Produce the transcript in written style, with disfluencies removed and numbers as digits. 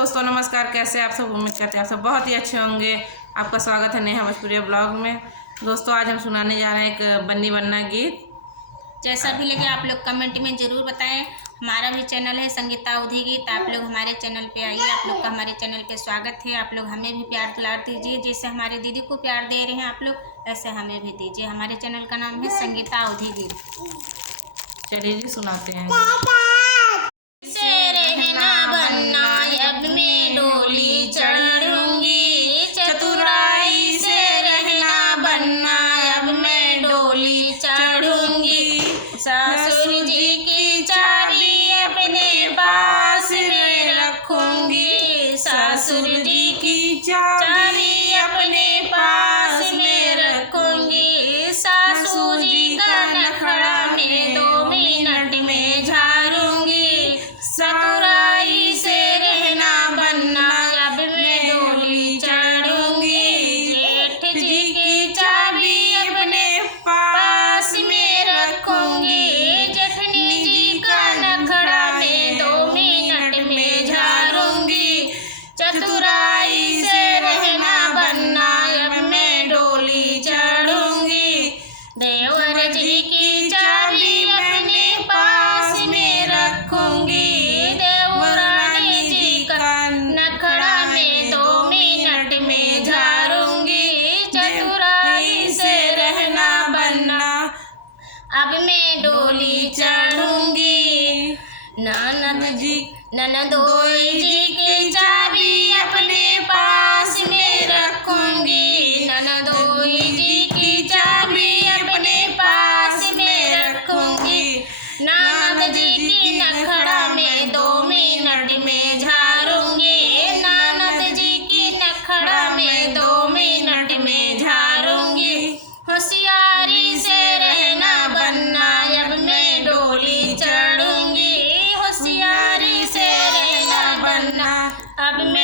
दोस्तों, नमस्कार। कैसे आप सब? उम्मीद करते हैं आप सब बहुत ही अच्छे होंगे। आपका स्वागत है नेहा भोजपुरिया ब्लॉग में। दोस्तों, आज हम सुनाने जा रहे हैं एक बन्नी बन्ना गीत। जैसा भी लगे आप लोग कमेंट में ज़रूर बताएं। हमारा भी चैनल है संगीता अवधी गीत। आप लोग हमारे चैनल पे आइए। आप लोग का हमारे चैनल पे स्वागत है। आप लोग हमें भी प्यार दुलार दीजिए। जैसे हमारे दीदी को प्यार दे रहे हैं आप लोग, ऐसे हमें भी दीजिए। हमारे चैनल का नाम है संगीता अवधी गीत। चलिए जी, सुनाते हैं। से रहना बनना अब मैं डोली चढ़ूंगी, चतुराई से रहना बनना अब मैं डोली चढ़ूंगी। ससुर जी की चाबी अपने पास में रखूंगी, ससुर जी की चाबी अपने पास में रखूंगी। सासू जी का नखड़ा में 2 मिनट में झाड़ूंगी, चतुराई से रहना बनना अब मैं डोली चढ़ूंगी। जेठ जी की चाबी अपने पास में रखूंगी, जेठनी जी का नखड़ा में 2 मिनट में झाड़ूंगी। चतुराई से रहना बनना अब मैं डोली चढ़ूंगी। देवर जी की चाबी अपने पास में रखूंगी, देवरानी जी का नखड़ा में 2 मिनट में झाड़ूंगी। चतुराई से रहना बनना अब मैं डोली चढ़ूंगी। ननदोई जी की चाबी अपने पास में रखूंगी, ननदोई जी की चाबी अपने पास में रखूंगी। ननद जी की नखड़ा में 2 मिनट में झाड़ूंगी, ननद जी की नखड़ा में 2 मिनट में झाड़ूंगी। होशियारी से रहना बनना अब मैं डोली चढ़ूंगी, होशियारी से रहना बनना अब मैं